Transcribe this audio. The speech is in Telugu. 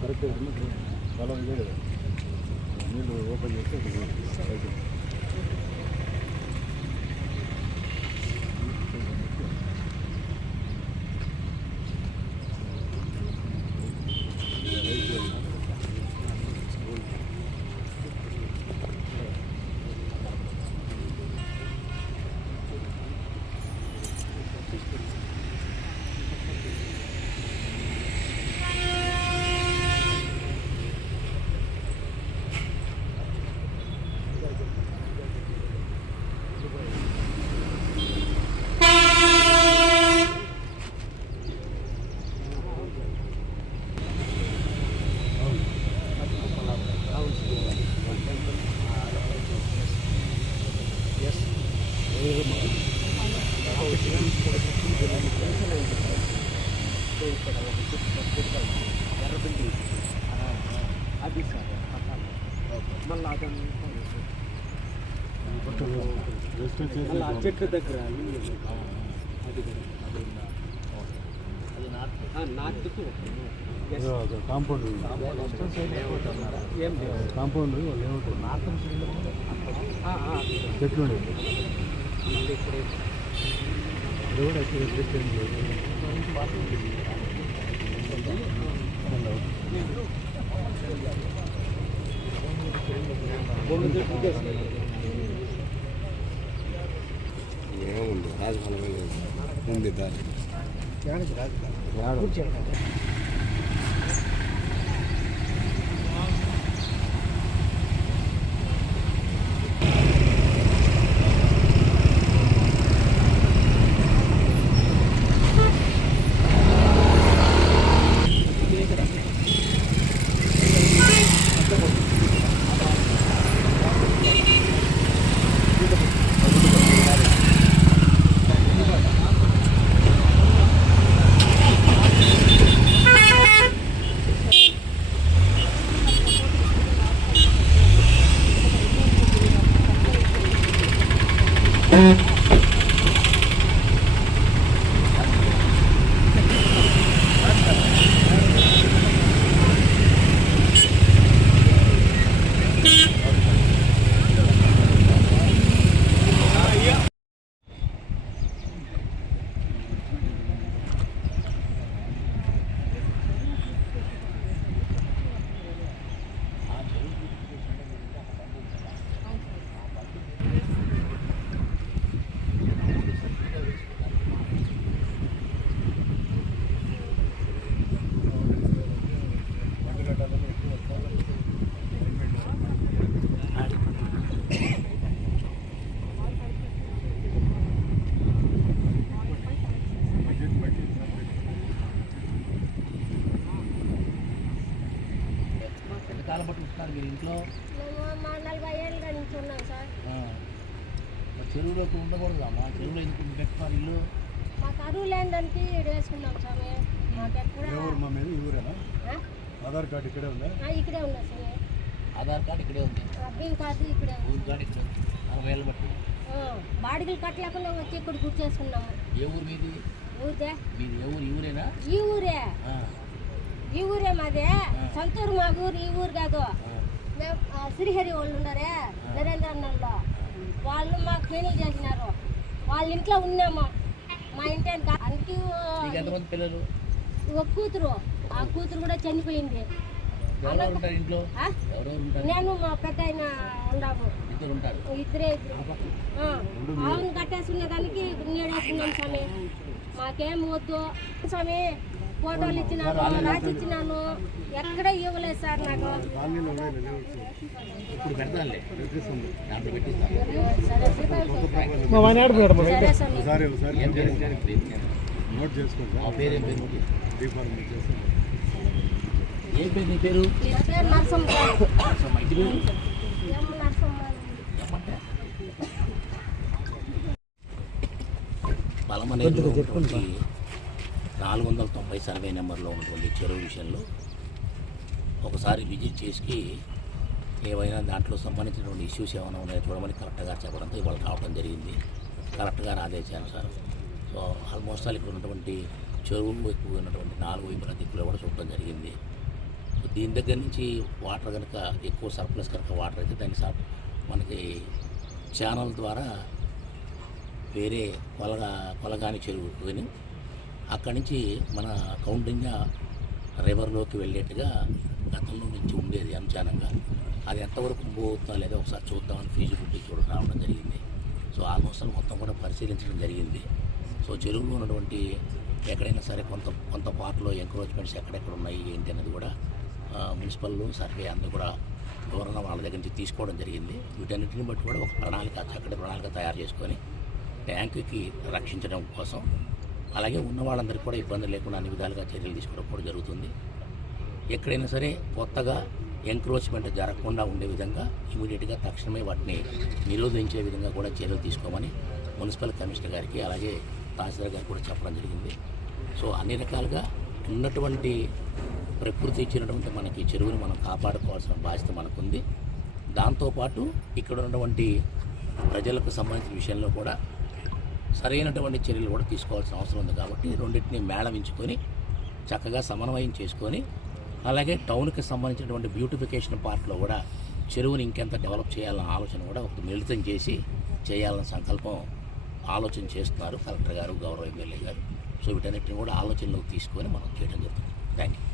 కరెక్ట్ చాలా ఇదే కదా నీళ్ళు ఓపెన్ చేస్తే అది సార్ మళ్ళీ అదంతా చెట్ల దగ్గర నాటుకు కాంపౌండ్ కాంపౌండ్ చెట్లు ఏముంది రాజభవనం ఉంది దారి ఇంట్లో 40 ఏళ్ళుగా నుంచి ఉన్నాం సార్. చెరువులోకి ఉండకూడదు అమ్మా, చెరువులో ఎందుకు పెట్టుకోవాలి ఇల్లు? మాకు అరువు లేదానికి వేసుకున్నాం సార్. ఆధార్ కార్డు ఇక్కడే ఉందా? ఇక్కడే ఉందా సార్. ఆధార్ కార్డు ఇక్కడే ఉంది, బియ్యం కార్డు ఇక్కడే ఉంది, ఊరు కార్డు ఇక్కడ 40 ఏళ్ళు బట్టి బాడిగలు కట్టలేకుండా వచ్చి ఇక్కడ కూర్చేసుకున్నాము. ఏ ఊరు మీది? ఊరిదే. మీది ఏ ఊరు? ఈ ఊరేనా? ఈ ఊరే, ఈ ఊరే మాదే. సొంతూరు మా ఊరు, ఈ ఊరు కాదు. మేము శ్రీహరి వాళ్ళు ఉన్నారే నరేంద్ర అన్నంలో, వాళ్ళు మాకు పెళ్లి చేసినారు. వాళ్ళ ఇంట్లో ఉన్నాము. మా ఇంటి అందుకే పిల్లలు ఒక కూతురు, ఆ కూతురు కూడా చనిపోయింది. నేను మా పెద్ద ఆయన ఉన్నాము, ఇద్దరే. ఆవును కట్టేసుకునే దానికి నీడేసుకున్నాం స్వామి. మాకేం వద్దు స్వామి. ఫోటోలు ఇచ్చినాను, రాసి ఇచ్చినాను, ఎక్కడ ఇవ్వలేదు సార్ నాకు. 490 సర్వే నెంబర్లో ఉన్నటువంటి చెరువు విషయంలో ఒకసారి విజిట్ చేసి ఏవైనా దాంట్లో సంబంధించినటువంటి ఇష్యూస్ ఏమైనా ఉన్నాయో చూడమని కలెక్టర్ గారు చెప్పడంతో ఇవాళ రావడం జరిగింది. కలెక్టర్ గారు ఆదేశానుసారం సో ఆల్మోస్ట్ ఆల్ ఇక్కడ ఉన్నటువంటి చెరువులు ఎక్కువ ఉన్నటువంటి 4 వైపుల దిక్కులో కూడా చూడటం జరిగింది. సో దీని దగ్గర నుంచి వాటర్ కనుక ఎక్కువ సర్ప్లస్ కనుక వాటర్ అయితే దాన్ని మనకి ఛానల్ ద్వారా వేరే కొలగాని చెరువు కానీ అక్కడి నుంచి మన కౌంటింగ్గా రివర్లోకి వెళ్ళేట్టుగా గతంలో నుంచి ఉండేది అంశానంగా. అది ఎంతవరకు పోతుందా లేదో ఒకసారి చూద్దామని ఫీజిబిలిటీ చూడడం రావడం జరిగింది. సో ఆల్మోస్ట్ మొత్తం కూడా పరిశీలించడం జరిగింది. సో చెరువులో ఉన్నటువంటి ఎక్కడైనా సరే కొంత పార్ట్లో ఎంక్రోచ్మెంట్స్ ఎక్కడెక్కడ ఉన్నాయి ఏంటి అనేది కూడా మున్సిపల్ సర్వే అందరూ కూడా వివరణ వాళ్ళ దగ్గర నుంచి తీసుకోవడం జరిగింది. వీటన్నిటిని బట్టి కూడా ఒక చక్కటి ప్రణాళిక తయారు చేసుకొని ట్యాంకుకి రక్షించడం కోసం అలాగే ఉన్న వాళ్ళందరికీ కూడా ఇబ్బంది లేకుండా అన్ని విధాలుగా చర్యలు తీసుకోవడం కూడా జరుగుతుంది. ఎక్కడైనా సరే కొత్తగా ఎంక్రోచ్మెంట్ జరగకుండా ఉండే విధంగా ఇమీడియట్గా తక్షణమే వాటిని నిరోధించే విధంగా కూడా చర్యలు తీసుకోమని మున్సిపల్ కమిషనర్ గారికి అలాగే తహసీల్దార్ గారికి కూడా చెప్పడం జరిగింది. సో అన్ని రకాలుగా ఉన్నటువంటి ప్రకృతి ఇచ్చినటువంటి మనకి చెరువుని మనం కాపాడుకోవాల్సిన బాధ్యత మనకుంది. దాంతోపాటు ఇక్కడ ఉన్నటువంటి ప్రజలకు సంబంధించిన విషయంలో కూడా సరైనటువంటి చర్యలు కూడా తీసుకోవాల్సిన అవసరం ఉంది. కాబట్టి రెండింటిని మేళవించుకొని చక్కగా సమన్వయం చేసుకొని అలాగే టౌన్కి సంబంధించినటువంటి బ్యూటిఫికేషన్ పార్ట్లో కూడా చెరువుని ఇంకెంత డెవలప్ చేయాలన్న ఆలోచన కూడా ఒక మిళితం చేసి చేయాలన్న సంకల్పం ఆలోచన చేస్తున్నారు కలెక్టర్ గారు, గౌరవ ఎమ్మెల్యే గారు. సో వీటన్నిటిని కూడా ఆలోచనలోకి తీసుకొని మనం చేయడం జరుగుతుంది. Thank you.